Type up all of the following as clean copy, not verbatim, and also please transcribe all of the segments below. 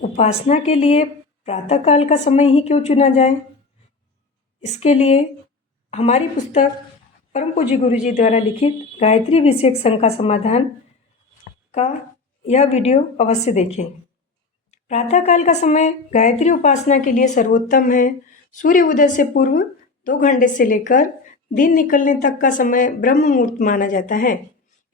उपासना के लिए प्रातःकाल का समय ही क्यों चुना जाए? इसके लिए हमारी पुस्तक परम पूज्य गुरु जी द्वारा लिखित गायत्री विषयक शंका समाधान का यह वीडियो अवश्य देखें। प्रातःकाल का समय गायत्री उपासना के लिए सर्वोत्तम है। सूर्य उदय से पूर्व 2 घंटे से लेकर दिन निकलने तक का समय ब्रह्म मुहूर्त माना जाता है।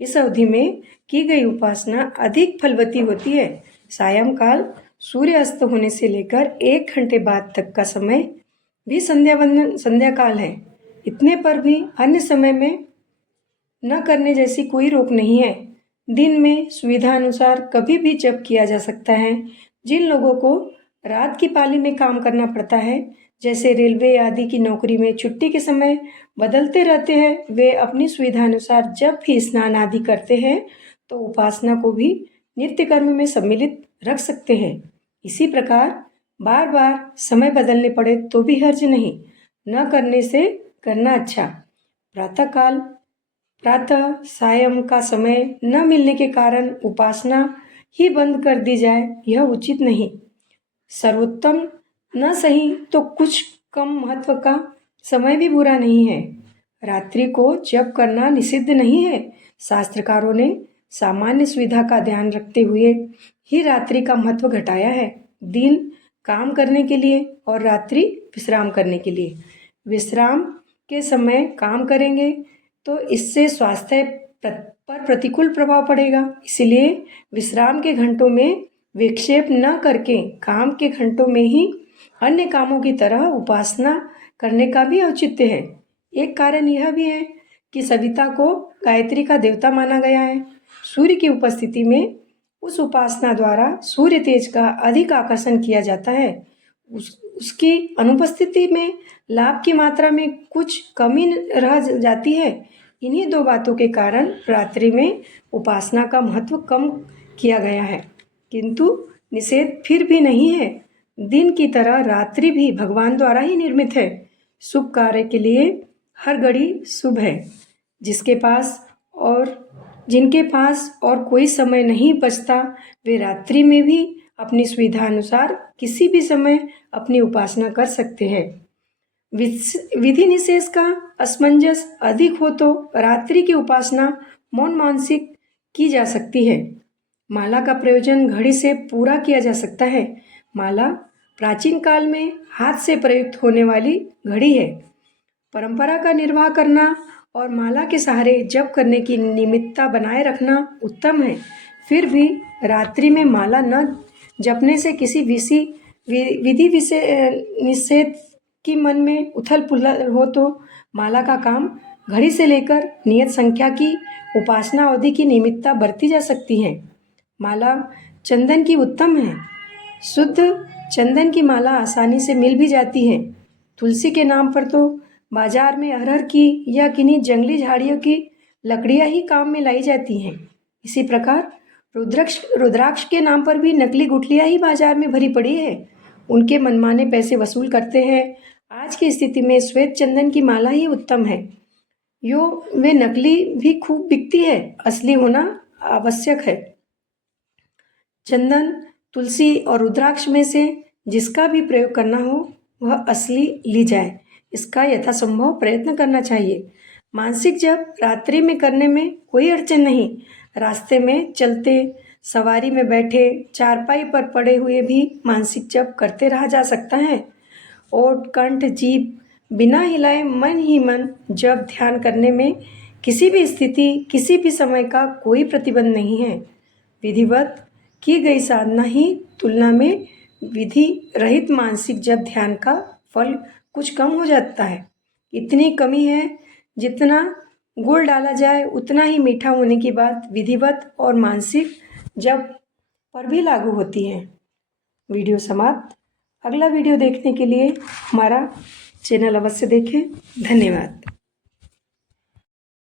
इस अवधि में की गई उपासना अधिक फलवती होती है। सायंकाल सूर्य अस्त होने से लेकर 1 घंटे बाद तक का समय भी संध्या काल है। इतने पर भी अन्य समय में न करने जैसी कोई रोक नहीं है। दिन में सुविधा अनुसार कभी भी जप किया जा सकता है। जिन लोगों को रात की पाली में काम करना पड़ता है, जैसे रेलवे आदि की नौकरी में छुट्टी के समय बदलते रहते हैं, वे अपनी सुविधा अनुसार जब भी स्नान आदि करते हैं तो उपासना को भी नित्य कर्म में सम्मिलित रख सकते हैं। इसी प्रकार बार बार समय बदलने पड़े तो भी हर्ज नहीं, न करने से करना अच्छा। प्रातः सायं का समय न मिलने के कारण उपासना ही बंद कर दी जाए, यह उचित नहीं। सर्वोत्तम न सही तो कुछ कम महत्व का समय भी बुरा नहीं है। रात्रि को जप करना निषिद्ध नहीं है। शास्त्रकारों ने सामान्य सुविधा का ध्यान रखते हुए ही रात्रि का महत्व घटाया है। दिन काम करने के लिए और रात्रि विश्राम करने के लिए। विश्राम के समय काम करेंगे तो इससे स्वास्थ्य पर प्रतिकूल प्रभाव पड़ेगा। इसलिए विश्राम के घंटों में विक्षेप न करके काम के घंटों में ही अन्य कामों की तरह उपासना करने का भी औचित्य है। एक कारण यह भी है कि सविता को गायत्री का देवता माना गया है। सूर्य की उपस्थिति में उस उपासना द्वारा सूर्य तेज का अधिक आकर्षण किया जाता है। उसकी अनुपस्थिति में लाभ की मात्रा में कुछ कमी रह जाती है। इन्हीं 2 बातों के कारण रात्रि में उपासना का महत्व कम किया गया है, किंतु निषेध फिर भी नहीं है। दिन की तरह रात्रि भी भगवान द्वारा ही निर्मित है। शुभ कार्य के लिए हर घड़ी शुभ है। जिनके पास और कोई समय नहीं बचता, वे रात्रि में भी अपनी सुविधा अनुसार किसी भी समय अपनी उपासना कर सकते हैं। विधि निषेध का असमंजस अधिक हो तो रात्रि की उपासना मौन मानसिक की जा सकती है। माला का प्रयोजन घड़ी से पूरा किया जा सकता है। माला प्राचीन काल में हाथ से प्रयुक्त होने वाली घड़ी है। परंपरा का निर्वाह करना और माला के सहारे जप करने की नियमितता बनाए रखना उत्तम है। फिर भी रात्रि में माला न जपने से किसी विधि निषेध की मन में उथल पुथल हो तो माला का काम घड़ी से लेकर नियत संख्या की उपासना अवधि की नियमितता बरती जा सकती है। माला चंदन की उत्तम है। शुद्ध चंदन की माला आसानी से मिल भी जाती है। तुलसी के नाम पर तो बाजार में अरहर की या किन्हीं जंगली झाड़ियों की लकड़ियां ही काम में लाई जाती हैं। इसी प्रकार रुद्राक्ष के नाम पर भी नकली गुठलियां ही बाजार में भरी पड़ी है। उनके मनमाने पैसे वसूल करते हैं। आज की स्थिति में श्वेत चंदन की माला ही उत्तम है। वे नकली भी खूब बिकती है, असली होना आवश्यक है। चंदन, तुलसी और रुद्राक्ष में से जिसका भी प्रयोग करना हो वह असली ली जाए, इसका यथासंभव प्रयत्न करना चाहिए। मानसिक जप रात्रि में करने में कोई अड़चन नहीं। रास्ते में चलते, सवारी में बैठे, चारपाई पर पड़े हुए भी मानसिक जप करते रहा जा सकता है। ओठ, कंठ, जीभ बिना हिलाए मन ही मन जप ध्यान करने में किसी भी स्थिति, किसी भी समय का कोई प्रतिबंध नहीं है। विधिवत की गई साधना ही तुलना में विधि रहित मानसिक जप ध्यान का फल कुछ कम हो जाता है। इतनी कमी है, जितना गुड़ डाला जाए उतना ही मीठा होने की बात विधिवत और मानसिक जप पर भी लागू होती है। वीडियो समाप्त। अगला वीडियो देखने के लिए हमारा चैनल अवश्य देखें। धन्यवाद।